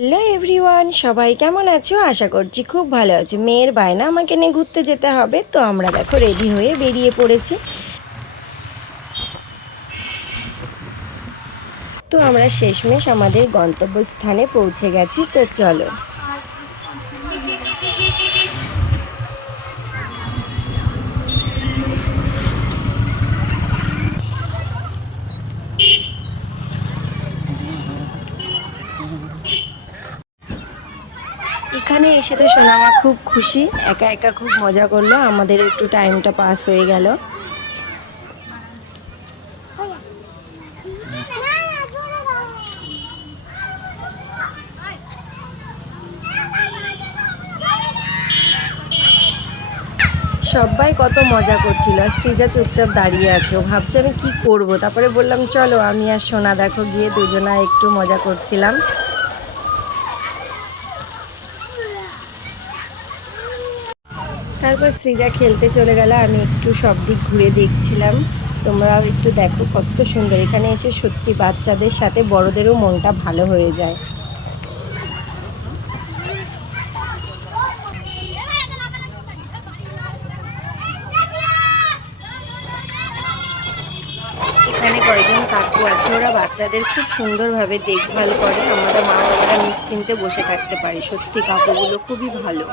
Hello everyone, সবাই কেমন আছো? আশা করছি খুব ভালো আছো। মেয়ের বায়না আমাকে নিয়ে ঘুরতে যেতে হবে, তো আমরা দেখো রেডি হয়ে বেরিয়ে পড়েছি। তো আমরা শেষমেশ আমাদের গন্তব্যস্থানে পৌঁছে গেছি, তো চলো। এখানে এসে তো সোনামা খুব খুশি, একা একা খুব মজা করলো, আমাদের একটু টাইমটা পাস হয়ে গেল। সবাই কত মজা করছিল, সৃজা চুপচাপ দাঁড়িয়ে আছে, ও ভাবছে আমি কি করব। তারপরে বললাম চলো, আমি আর সোনা দেখো গিয়ে দুজনা একটু মজা করছিলাম। তারপর সৃজা খেলতে চলে গেল, আমি একটু সব দিক ঘুরে দেখছিলাম। তোমরাও একটু দেখো কত সুন্দর, এখানে এসে সত্যি বাচ্চাদের সাথে বড়দেরও মনটা ভালো হয়ে যায়। এখানে কয়েকজন কাকু আছে, ওরা বাচ্চাদের খুব সুন্দরভাবে দেখভাল করে, আমরা মা বাবারা নিশ্চিন্তে বসে থাকতে পারি। সত্যি কাকুগুলো খুবই ভালো।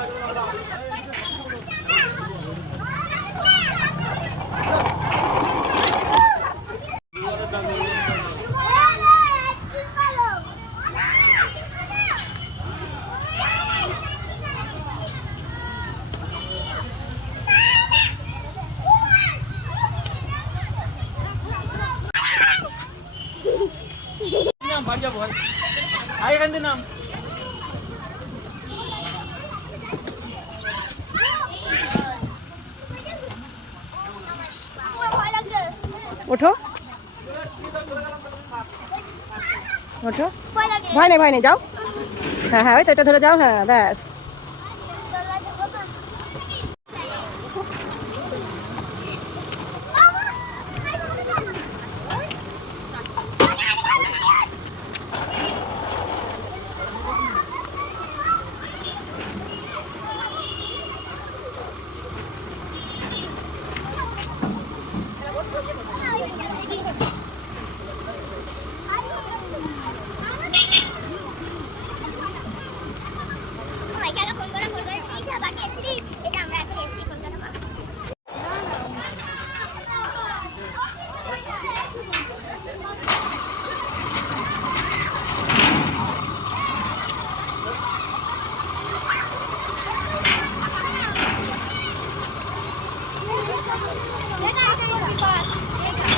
ওঠো ওঠো, ভয় নেই যাও। হ্যাঁ হ্যাঁ, ওই তো এটা ধরে যাও, হ্যাঁ ব্যাস।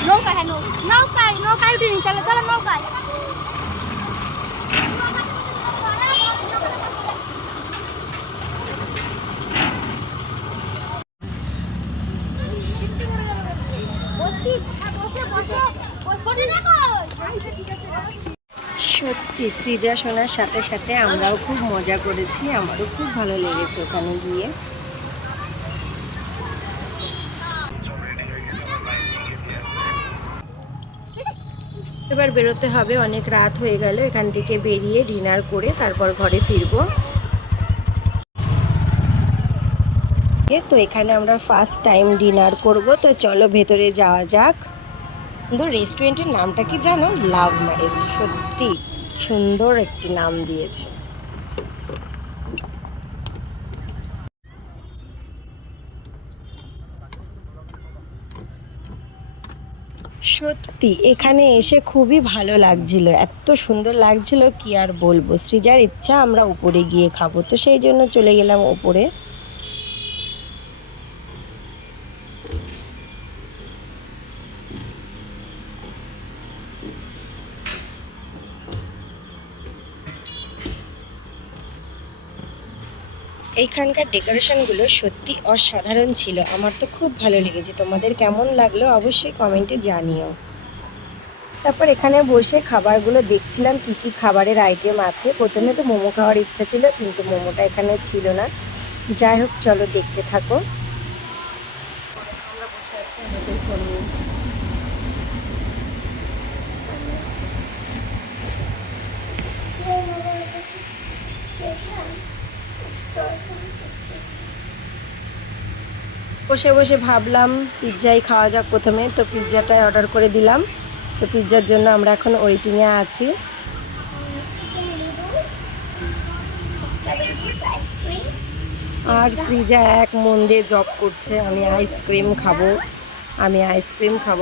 নৌকায় নৌকায় নৌকায় উঠিনি, চলো চলো নৌকায়। সত্যি সৃজা শোনার সাথে সাথে আমরাও খুব মজা করেছি, আমারও খুব ভালো লেগেছে ওখানে গিয়ে। এবার বেরোতে হবে, অনেক রাত হয়ে গেল। এখান থেকে বেরিয়ে ডিনার করে তারপর ঘরে ফিরবো। তো এখানে আমরা ফার্স্ট টাইম ডিনার করব, তো চলো ভেতরে যাওয়া যাক। কিন্তু রেস্টুরেন্টের নামটা কি জানো? Love marriage. সত্যি সুন্দর একটি নাম দিয়েছে। সত্যি এখানে এসে খুবই ভালো লাগছিল, এত সুন্দর লাগছিল কি আর বলবো। সৃজার ইচ্ছা আমরা উপরে গিয়ে খাবো, তো সেই জন্য চলে গেলাম উপরে। এইখানকার ডেকোরেশনগুলো সত্যি অসাধারণ ছিল, আমার তো খুব ভালো লেগেছে। তোমাদের কেমন লাগলো অবশ্যই কমেন্টে জানিও। তারপর এখানে বসে খাবারগুলো দেখছিলাম, কি কি খাবারের আইটেম আছে। প্রথমে তো মোমো খাওয়ার ইচ্ছা ছিল, কিন্তু মোমোটা এখানে ছিল না। যাই হোক, চলো দেখতে থাকো। আমরা বসে আছি আমাদের ফোন নিয়ে। বসে বসে ভাবলাম পিৎজাই খাওয়া যাক প্রথমে, তো পিৎজাটাই অর্ডার করে দিলাম। তো পিৎজার জন্য আমরা এখন ওয়েটিংয়ে আছি। আর সৃজা এক মন দিয়ে জব করছে, আমি আইসক্রিম খাবো,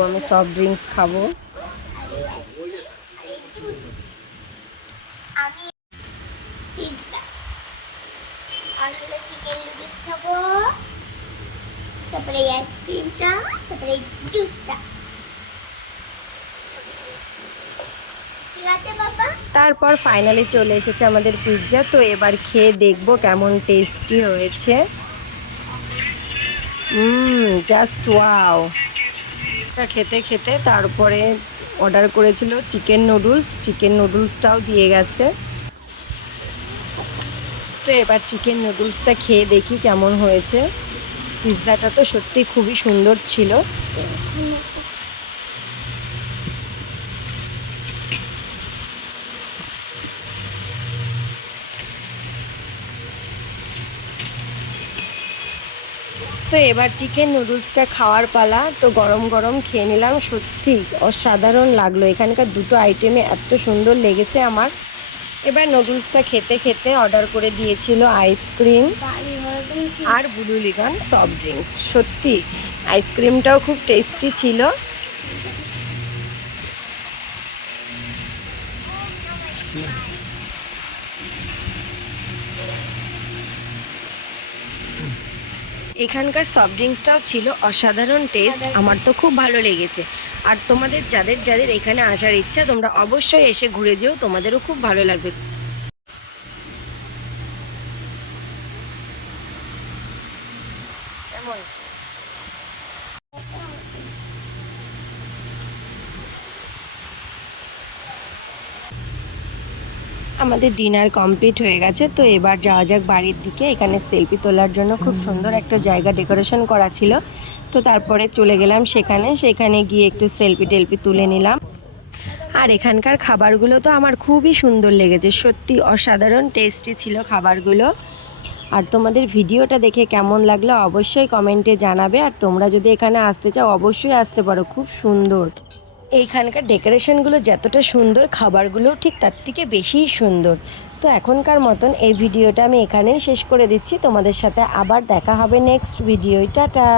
আমি সফট ড্রিঙ্কস খাবো। আমি পিৎজা আর হলো চিকেন নুডলস খাবো, তারপরে এই আইসক্রিমটা, তারপরে এই জুসটা। ঠিক আছে বাবা? তারপর ফাইনালি চলে এসেছে আমাদের পিৎজা। তো এবার খেয়ে দেখবো কেমন টেস্টি হয়েছে। Just wow. খেতে খেতে তারপরে অর্ডার করেছিল চিকেন নুডলসটাও দিয়ে গেছে। তো এবার চিকেন নুডলসটা খেয়ে দেখি কেমন হয়েছে। পিৎজাটা তো সত্যি খুবই সুন্দর ছিল। তো এবার চিকেন নুডলসটা খাওয়ার পালা। তো গরম গরম খেয়ে নিলাম, সত্যি অসাধারণ লাগলো। এখানকার দুটো আইটেমে এত সুন্দর লেগেছে আমার। এবার নুডলসটা খেতে খেতে অর্ডার করে দিয়েছিল আইসক্রিম আর ব্লু লিগন সফট ড্রিঙ্কস। সত্যি আইসক্রিমটাও খুব টেস্টি ছিল। এখানকার সফট ড্রিঙ্কসটাও ছিল অসাধারণ টেস্ট, আমার তো খুব ভালো লেগেছে। আর তোমাদের যাদের যাদের এখানে আসার ইচ্ছা, তোমরা অবশ্যই এসে ঘুরে যেও, তোমাদেরও খুব ভালো লাগবে। আমাদের ডিনার কমপ্লিট হয়ে গেছে। তো এবার যাওয়া যাক বাড়ির দিকে। এখানে সেলফি তোলার জন্য খুব সুন্দর একটা জায়গা ডেকোরেশন করা ছিল। তো তারপরে চলে গেলাম সেখানে গিয়ে একটু সেলফি টেলফি তুলে নিলাম। আর এখানকার খাবারগুলো তো আমার খুবই সুন্দর লেগেছে, সত্যি অসাধারণ টেস্টি ছিল খাবারগুলো। আর তোমাদের ভিডিওটা দেখে কেমন লাগলো অবশ্যই কমেন্টে জানাবে। আর তোমরা যদি এখানে আসতে চাও অবশ্যই আসতে পারো, খুব সুন্দর। এইখানকার ডেকোরেশনগুলো যতটা সুন্দর, খাবারগুলো ঠিক তার থেকে বেশিই সুন্দর। তো এখনকার মতন এই ভিডিওটা আমি এখানেই শেষ করে দিচ্ছি। তোমাদের সাথে আবার দেখা হবে নেক্সট ভিডিও। টাটা।